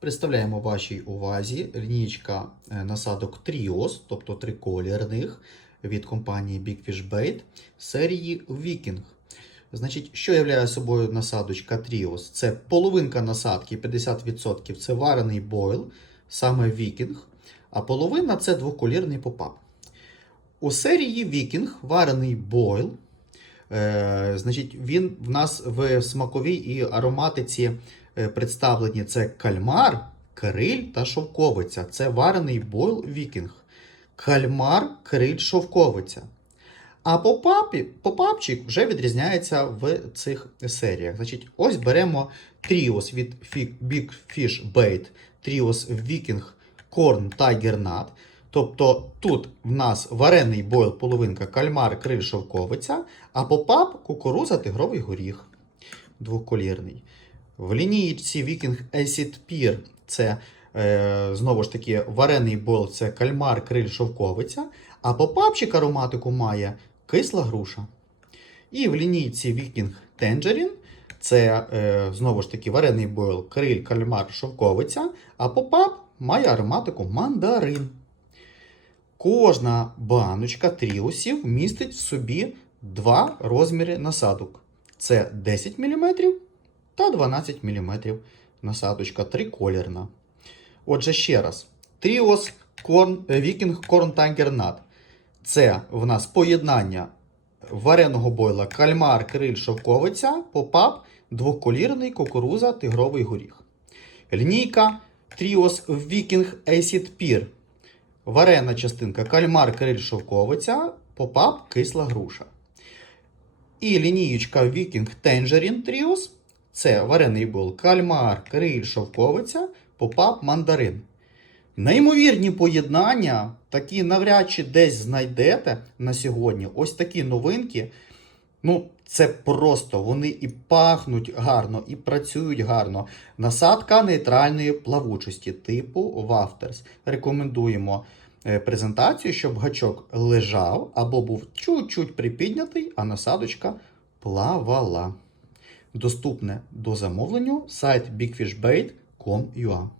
Представляємо вашій увазі лінійка е, насадок Trios, тобто триколірних від компанії Big Fish Bait серії Viking. Значить, що являє собою насадочка Trios? Це половинка насадки, 50% це варений бойл, саме Viking, а половина це двоколірний попап. У серії Viking варений бойл. Е, значить, він в нас в смаковій і ароматиці представлені це кальмар, криль та шовковиця. Це варений бойл вікінг. Кальмар, криль, шовковиця. А попапі, попапчик вже відрізняється в цих серіях. Значить, ось беремо тріос від Big Fish Bait, тріос Viking Corn Tiger Nut. Тобто тут в нас варений бойл половинка, кальмар, криль, шовковиця, а попап кукуруза, тигровий горіх двоколірний. В лінійці Viking Acid Pear це е, знову ж таки варений бойл, це кальмар, криль, шовковиця, а попапчик ароматику має кисла груша. І в лінійці Viking Tangerine це е, знову ж таки варений бойл, криль, кальмар, шовковиця, а попап має ароматику мандарин. Кожна баночка тріусів містить в собі два розміри насадок. Це 10 мм та 12 мм насадочка триколірна. Отже, ще раз: Тріос Corn, Viking Corn Tiger Nut. Це в нас поєднання вареного бойла кальмар, криль, шовковиця, попап, двоколірний кукуруза, тигровий горіх. Лінійка Trios Viking Acid Pear. Варена частинка кальмар, криль, шовковиця, попап, кисла груша. І лінієчка Viking Tangerine Trios. Це варений бол кальмар, криль, шовковиця, попап, мандарин. Неймовірні поєднання, такі навряд чи десь знайдете на сьогодні. Ось такі новинки. Ну, це просто вони і пахнуть гарно, і працюють гарно. Насадка нейтральної плавучості типу Вафтерс. Рекомендуємо е, презентацію, щоб гачок лежав або був чуть-чуть припіднятий, а насадочка плавала. Доступне до замовлення сайт bigfishbait.com.ua